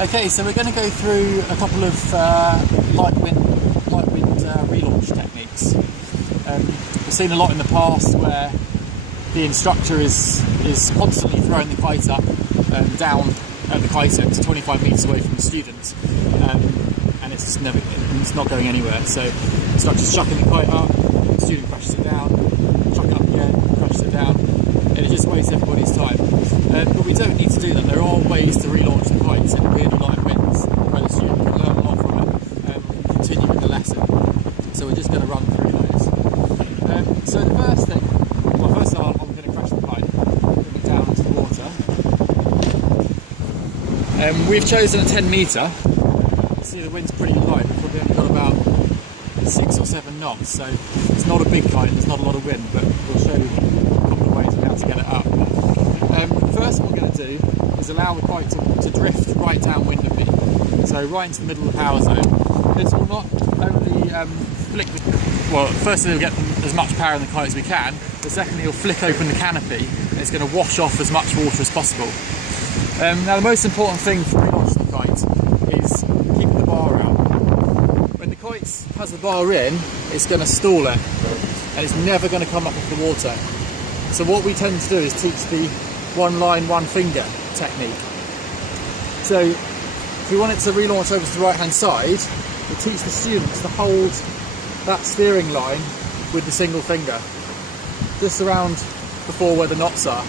Okay, so we're going to go through a couple of light wind relaunch techniques. We've seen a lot in the past where the instructor is constantly throwing the kite up and down at the kite end, 25 metres away from the student, and it's not going anywhere. So the instructor's chucking the kite up, the student crashes it down, chuck it up again, crashes it down, and it just wastes everybody's time. But we don't need to do that. There are ways to relaunch the kites in really light winds where the student can learn a lot from it and continue with the lesson. So we're just going to run through those. So the first thing, well, first of all, I'm going to crash the kite, bring it down into the water. We've chosen a 10 metre. See, the wind's pretty light. We've probably only got about 6 or 7 knots, so it's not a big kite, there's not a lot of wind, but we'll show you a couple of ways of how to get it up. First thing we're going to do is allow the kite to drift right downwind of me, so right into the middle of the power zone. This will not only flick well, firstly we'll get as much power in the kite as we can, but secondly you'll flick open the canopy and it's going to wash off as much water as possible. Now the most important thing for relaunching the kite is keeping the bar out. When the kite has the bar in, it's going to stall it and it's never going to come up off the water. So what we tend to do is teach the one line, one finger technique. So if we want it to relaunch over to the right hand side, we teach the students to hold that steering line with the single finger, just around before where the knots are.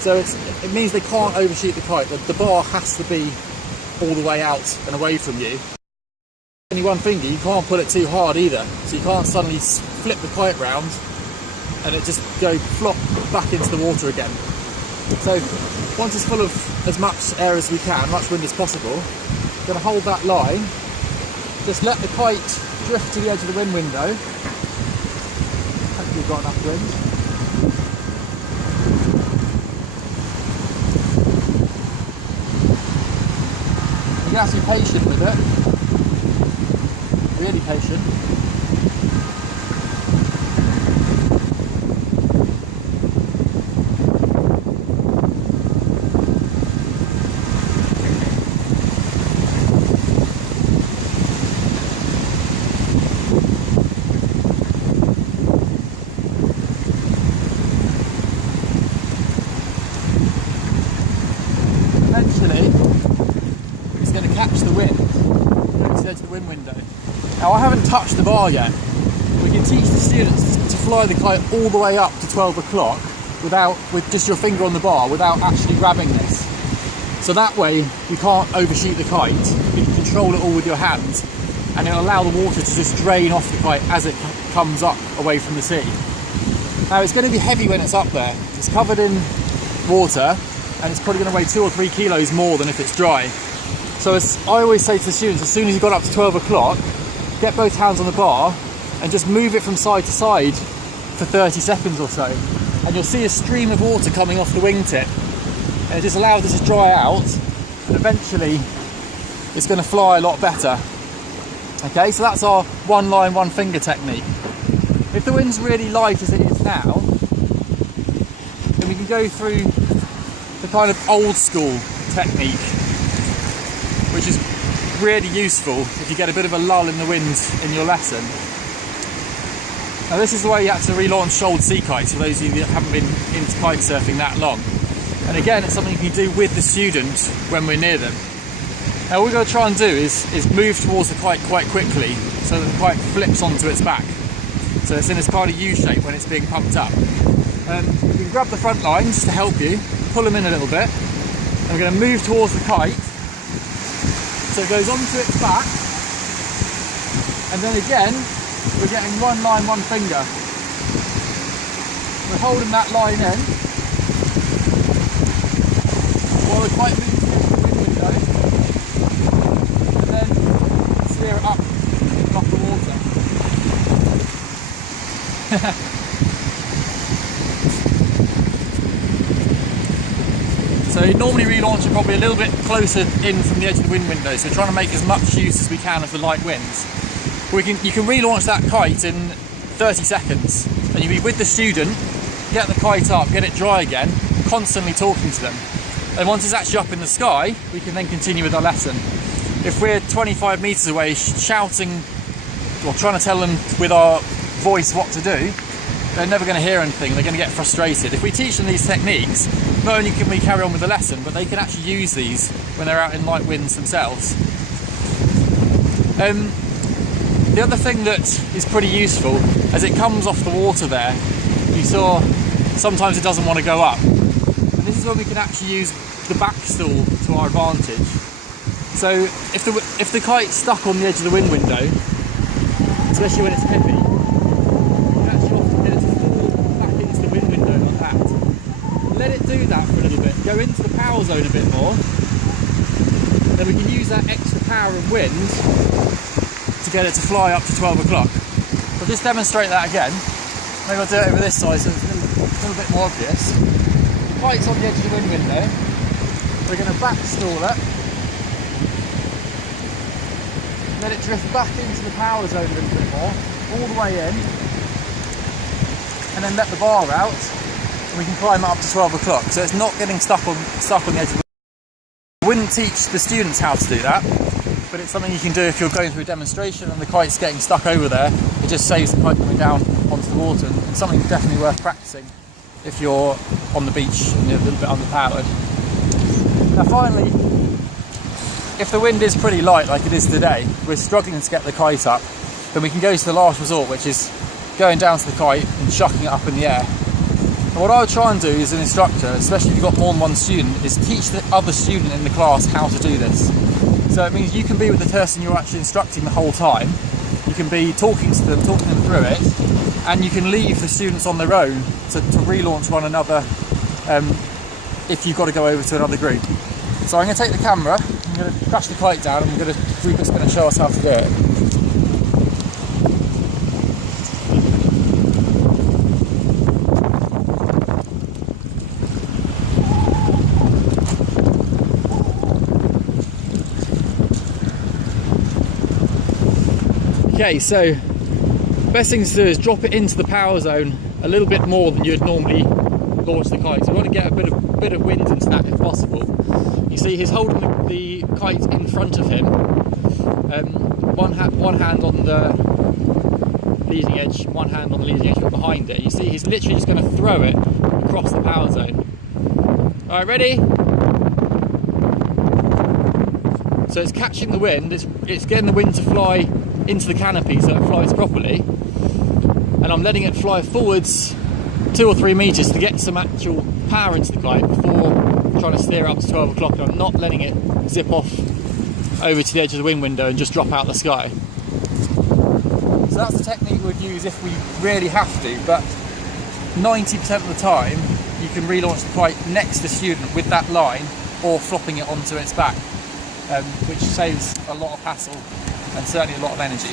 So it means they can't overshoot the kite. The bar has to be all the way out and away from you. Only one finger, you can't pull it too hard either, so you can't suddenly flip the kite round and it just go flop back into the water again. So once it's full of as much air as we can, much wind as possible, we're going to hold that line, just let the kite drift to the edge of the wind window. Hopefully you've got enough wind. You have to be patient with it, really patient. Eventually, it's going to catch the wind, go to the edge of the wind window. Now I haven't touched the bar yet. We can teach the students to fly the kite all the way up to 12 o'clock with just your finger on the bar without actually grabbing this. So that way you can't overshoot the kite, you can control it all with your hands and it'll allow the water to just drain off the kite as it comes up away from the sea. Now it's going to be heavy when it's up there. It's covered in water and it's probably going to weigh 2 or 3 kilos more than if it's dry. So as I always say to the students, as soon as you've got up to 12 o'clock, get both hands on the bar and just move it from side to side for 30 seconds or so. And you'll see a stream of water coming off the wingtip. And it just allows it to dry out and eventually it's going to fly a lot better. Okay, so that's our one line, one finger technique. If the wind's really light as it is now, then we can go through the kind of old school technique, which is really useful if you get a bit of a lull in the wind in your lesson. Now this is the way you have to relaunch old sea kites for those of you that haven't been into kite surfing that long. And again, it's something you can do with the student when we're near them. Now what we're going to try and do is move towards the kite quite quickly so that the kite flips onto its back. So it's in this kind of U shape when it's being pumped up. You can grab the front lines to help you, pull them in a little bit, and we're going to move towards the kite so it goes onto its back, and then again we're getting one line, one finger. We're holding that line in while the kite moves towards the wind window, and then steer it up and off the water. So you'd normally relaunch it probably a little bit closer in from the edge of the wind window, so trying to make as much use as we can of the light winds. You can relaunch that kite in 30 seconds, and you'll be with the student, get the kite up, get it dry again, constantly talking to them. And once it's actually up in the sky, we can then continue with our lesson. If we're 25 metres away shouting or trying to tell them with our voice what to do, they're never going to hear anything, they're going to get frustrated. If we teach them these techniques, not only can we carry on with the lesson, but they can actually use these when they're out in light winds themselves. The other thing that is pretty useful, as it comes off the water there, you saw sometimes it doesn't want to go up. And this is when we can actually use the back stool to our advantage. So if the kite's stuck on the edge of the wind window, especially when it's heavy, you can actually often get it to fall back into the wind window like that. Let it do that for a little bit, go into the power zone a bit more, then we can use that extra power and wind to get it to fly up to 12 o'clock. So I'll just demonstrate that again. Maybe I'll do it over this side so it's a little bit more obvious. The kite's on the edge of the wind window. We're going to back stall it. Let it drift back into the power zone a little bit more, all the way in. And then let the bar out and we can climb it up to 12 o'clock. So it's not getting stuck on the edge of the I wouldn't teach the students how to do that, but it's something you can do if you're going through a demonstration and the kite's getting stuck over there. It just saves the kite coming down onto the water, and something definitely worth practicing if you're on the beach and you're a little bit underpowered. Now finally, if the wind is pretty light like it is today, we're struggling to get the kite up, then we can go to the last resort, which is going down to the kite and chucking it up in the air. And what I would try and do as an instructor, especially if you've got more than one student, is teach the other student in the class how to do this. So it means you can be with the person you're actually instructing the whole time, you can be talking to them, talking them through it, and you can leave the students on their own to relaunch one another if you've got to go over to another group. So I'm going to take the camera, I'm going to crash the kite down, and Rupert's going to show us how to do it. Okay, so best thing to do is drop it into the power zone a little bit more than you'd normally launch the kite. So we want to get a bit of wind into that if possible. You see he's holding the kite in front of him, one hand on the leading edge, one hand on the leading edge, but behind it. You see he's literally just going to throw it across the power zone. Alright, ready? So it's catching the wind, it's getting the wind to fly into the canopy so it flies properly, and I'm letting it fly forwards 2 or 3 meters to get some actual power into the kite before trying to steer it up to 12 o'clock, and I'm not letting it zip off over to the edge of the wind window and just drop out the sky. So that's the technique we'd use if we really have to, but 90% of the time you can relaunch the kite next to the student with that line or flopping it onto its back, which saves a lot of hassle and certainly a lot of energy.